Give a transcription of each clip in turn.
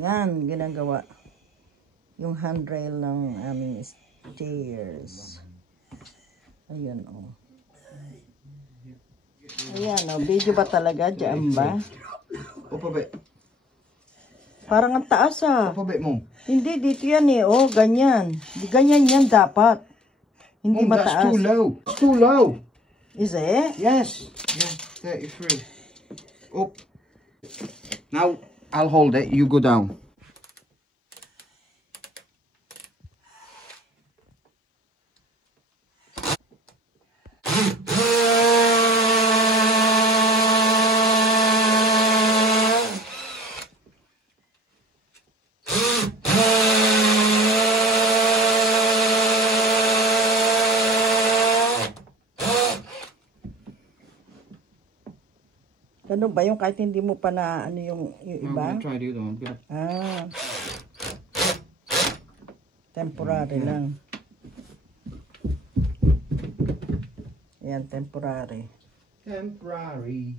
Ayan, ginagawa. Yung handrail ng aming stairs. Ayan, oh. Ayan, oh. Video ba talaga? Diyan ba? Opo, be. Parang ang taas, ah. Opo, be, Mom. Hindi, dito yan eh. Oh, ganyan. Ganyan yan dapat. Hindi Mom, mataas. that's too low. It's too low. Is it? Yes. Yeah, 33. Up. Now, I'll hold it. You go down. Ano ba yung kahit hindi mo pa na ano yung iba? I'm gonna try the other one. Ah. Temporary lang. Ayan, temporary. Temporary.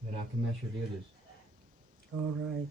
Then I can measure the others. Alright.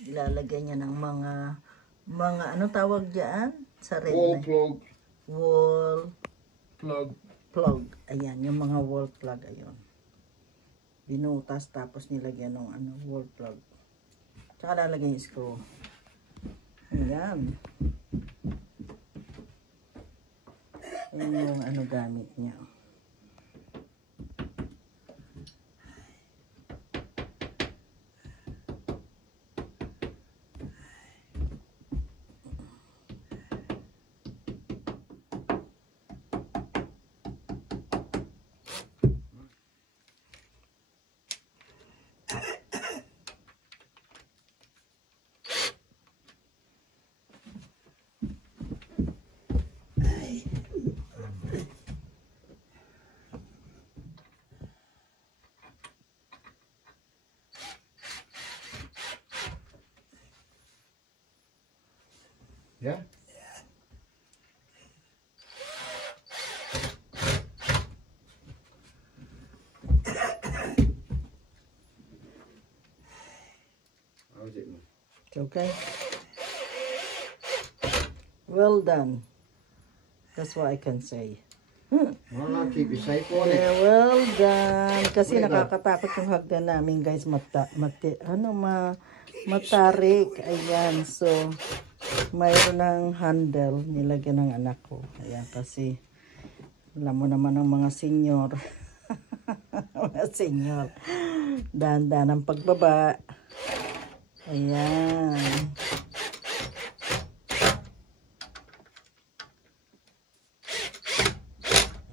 Ilalagay niya ng mga ano tawag diyan sa red Wall na plug. wall Plug. ayan yung mga wall plug ayun binutas tapos nilagyan ng ano wall plug tsaka lalagay yung screw ayan yung ano gamit niya. Yeah? How is it, Mom? It's okay. Well done. That's what I can say. Well, I'll keep you safe, won't it? Yeah, well done. Kasi Wait, nakakatakot yung hagdan namin, guys. Matarik. Ayan. So, mayroon ng handle. Nilagyan ng anak ko. Ayan. Kasi, alam mo naman ang mga senior. Mga senior. Dahan-dahan ang pagbaba. Ayan.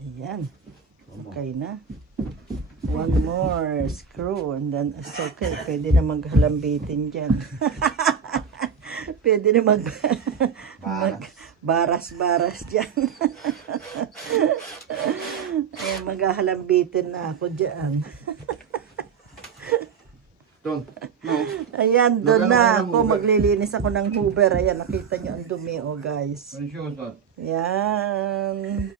Ayan. Okay na. One more screw and then it's okay. Pwede na maghalambitin dyan. Pwede na baras-baras dyan. Ayan, maghahalambitin na ako dyan. Done. No. Ayan, doon na ako. Maglilinis ako ng Hoover. Ayan, nakita nyo ang dumi, oh guys. What is yours, Dad? Ayan.